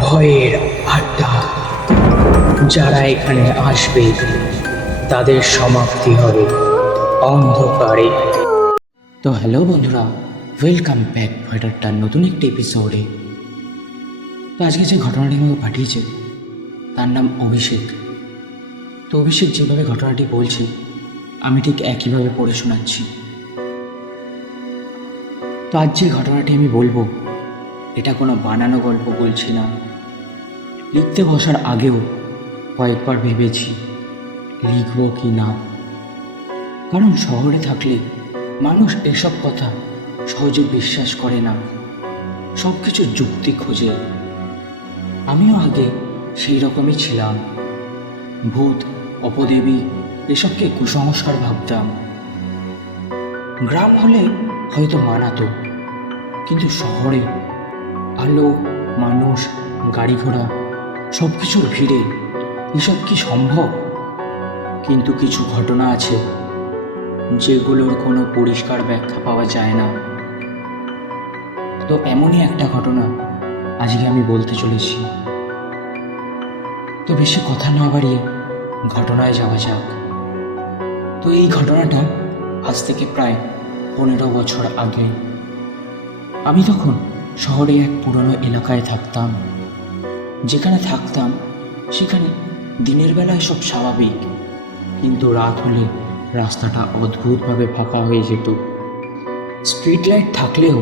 ভয়ের আড্ডা। যারা এখানে আসবে তাদের সমাপ্তি হবে অন্ধকারে। তো হ্যালো বন্ধুরা, ওয়েলকাম ব্যাক ভয়েটারটার নতুন একটি এপিসোডে। তো আজকে যে ঘটনাটি আমাকে পাঠিয়েছে তার নাম অভিষেক। তো অভিষেক যেভাবে ঘটনাটি বলছে আমি ঠিক একইভাবে পড়ে শোনাচ্ছি। তো আজ যে ঘটনাটি আমি বলবো এটা কোনো বানানো গল্প বলছি না। লিখতে বসার আগেও কয়েকবার ভেবেছি লিখব কি না, কারণ শহরে থাকলে মানুষ এসব কথা সহজে বিশ্বাস করে না, সব কিছু যুক্তি খোঁজে। আমিও আগে সেই রকমই ছিলাম। ভূত, অপদেবী এসবকে কুসংস্কার ভাবতাম। গ্রাম হলে হয়তো মানাতো, কিন্তু শহরে আলো, মানুষ, গাড়ি ঘোড়া সব কিছুর ভিড়ে এসব কি সম্ভব? কিন্তু কিছু ঘটনা আছে যেগুলোর কোনো পরিষ্কার ব্যাখ্যা পাওয়া যায় না। তো এমনই একটা ঘটনা আজকে আমি বলতে চলেছি। তো বেশি কথা না বাড়িয়ে ঘটনায় যাওয়া যাক। তো এই ঘটনাটা আজ থেকে প্রায় 15 বছর আগে। আমি তখন শহরে এক পুরনো এলাকায় থাকতাম। যেখানে থাকতাম সেখানে দিনের বেলায় সব স্বাভাবিক, কিন্তু রাত হলে রাস্তাটা অদ্ভুতভাবে ফাঁকা হয়ে যেত। স্ট্রিট লাইট থাকলেও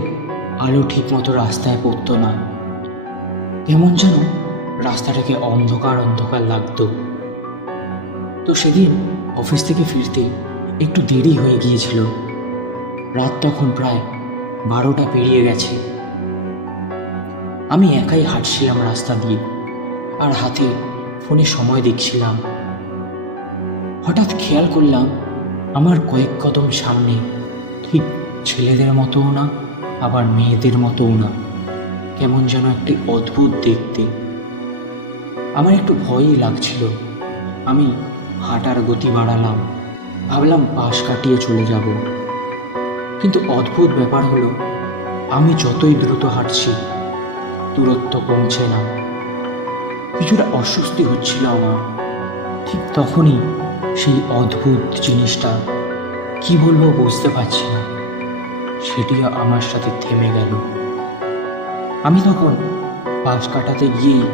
আলো ঠিকমতো রাস্তায় পড়তো না। কেমন যেন রাস্তাটাকে অন্ধকার অন্ধকার লাগতো। তো সেদিন অফিস থেকে ফিরতে একটু দেরি হয়ে গিয়েছিল। রাত তখন প্রায় 12টা পেরিয়ে গেছে। আমি একাই হাঁটছিলাম রাস্তা দিয়ে, আর হাতে ফোনে সময় দেখছিলাম। হঠাৎ খেয়াল করলাম আমার কয়েক কদম সামনে ঠিক ছেলেদের মতোও না, আবার মেয়েদের মতোও না, কেমন যেন একটি অদ্ভুত দেখতে। আমার একটু ভয়ই লাগছিল। আমি হাঁটার গতি বাড়ালাম, ভাবলাম পাশ কাটিয়ে চলে যাব। কিন্তু অদ্ভুত ব্যাপার হলো, আমি যতই দ্রুত হাঁটছি দূরত্ব কমছে না। কিছুটা অস্বস্তি হচ্ছিল আমার। ঠিক তখনই সেই অদ্ভুত জিনিসটা, কি বলবো বুঝতে পারছি না, সেটিও আমার সাথে থেমে গেল। আমি তখন পাশ কাটাতে গিয়েই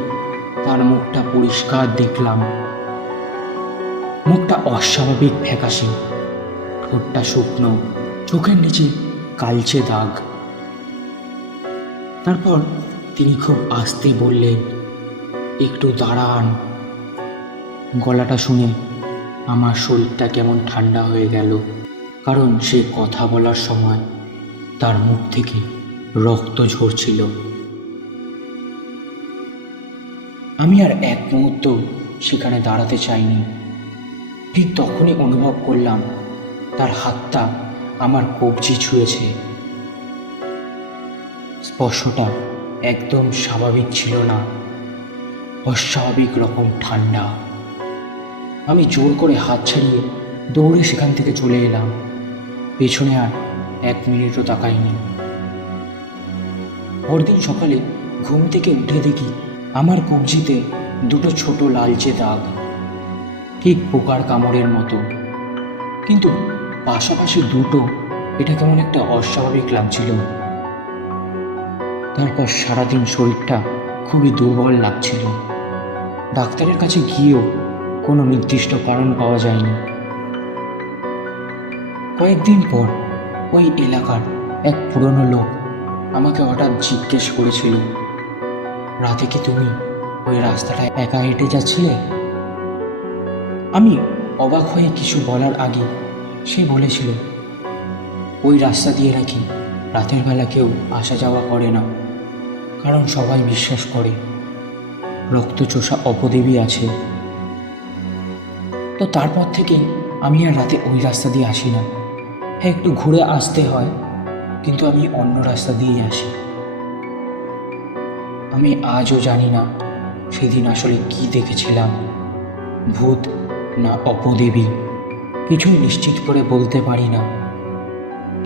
তার মুখটা পরিষ্কার দেখলাম। মুখটা অস্বাভাবিক ফ্যাকাশে, ঠোঁটটা শুকনো, চোখের নিচে কালচে দাগ। তারপর তিনি খুব আস্তে বললেন, একটু দাঁড়ান। গলাটা শুনে আমার শরীরটা কেমন ঠান্ডা হয়ে গেল, কারণ সে কথা বলার সময় তার মুখ থেকে রক্ত ঝরছিল। আমি আর এক মুহূর্ত সেখানে দাঁড়াতে চাইনি। ঠিক তখনই অনুভব করলাম তার হাতটা আমার কবজি ছুঁয়েছে। স্পর্শটা একদম স্বাভাবিক ছিল না, অস্বাভাবিক রকম ঠান্ডা। আমি জোর করে হাত ছাড়িয়ে দৌড়ে সেখান থেকে চলে এলাম। পেছনে আর 1 মিনিটও তাকাইনি। পরদিন সকালে ঘুম থেকে উঠে দেখি আমার কবজিতে 2টো ছোট লালচে দাগ, ঠিক পোকার কামড়ের মতো, কিন্তু পাশাপাশি দুটো। এটা কেমন একটা অস্বাভাবিক লাগছিল। তারপর সারাদিন শরীরটা খুবই দুর্বল লাগছিল। ডাক্তারের কাছে গিয়েও কোনো নির্দিষ্ট কারণ পাওয়া যায়নি। কয়েকদিন পর ওই এলাকার এক পুরনো লোক আমাকে হঠাৎ জিজ্ঞেস করেছিল, রাতে কি তুমি ওই রাস্তাটায় একা হেঁটে যাচ্ছিলে? আমি অবাক হয়ে কিছু বলার আগে সে বলেছিল, ওই রাস্তা দিয়ে নাকি রাতের বেলা কেউ আসা যাওয়া করে না, কারণ সবাই বিশ্বাস করে রক্তচোষা অপদেবী আছে। তো তারপর থেকে আমি আর রাতে ওই রাস্তা দিয়ে আসি না। হ্যাঁ, একটু ঘুরে আসতে হয়, কিন্তু আমি অন্য রাস্তা দিয়েই আসি। আমি আজও জানি না সেদিন আসলে কি দেখেছিলাম, ভূত না অপদেবী, কিছুই নিশ্চিত করে বলতে পারি না।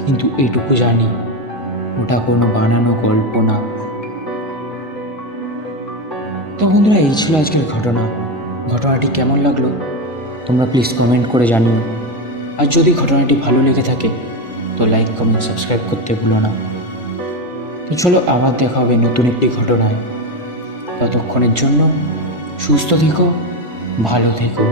কিন্তু এটুকু জানি, ওটা কোনো বানানো গল্প না। তো বন্ধুরা, এই ছিল আজকের ঘটনাটি কেমন লাগলো তোমরা প্লিজ কমেন্ট করে জানিও। আর যদি ঘটনাটি ভালো লেগে থাকে তো লাইক, কমেন্ট, সাবস্ক্রাইব করতে ভুলো না। তো চলো, আবার দেখা হবে নতুন একটি ঘটনায়। ততক্ষণের জন্য সুস্থ থেকো, ভালো থেকো।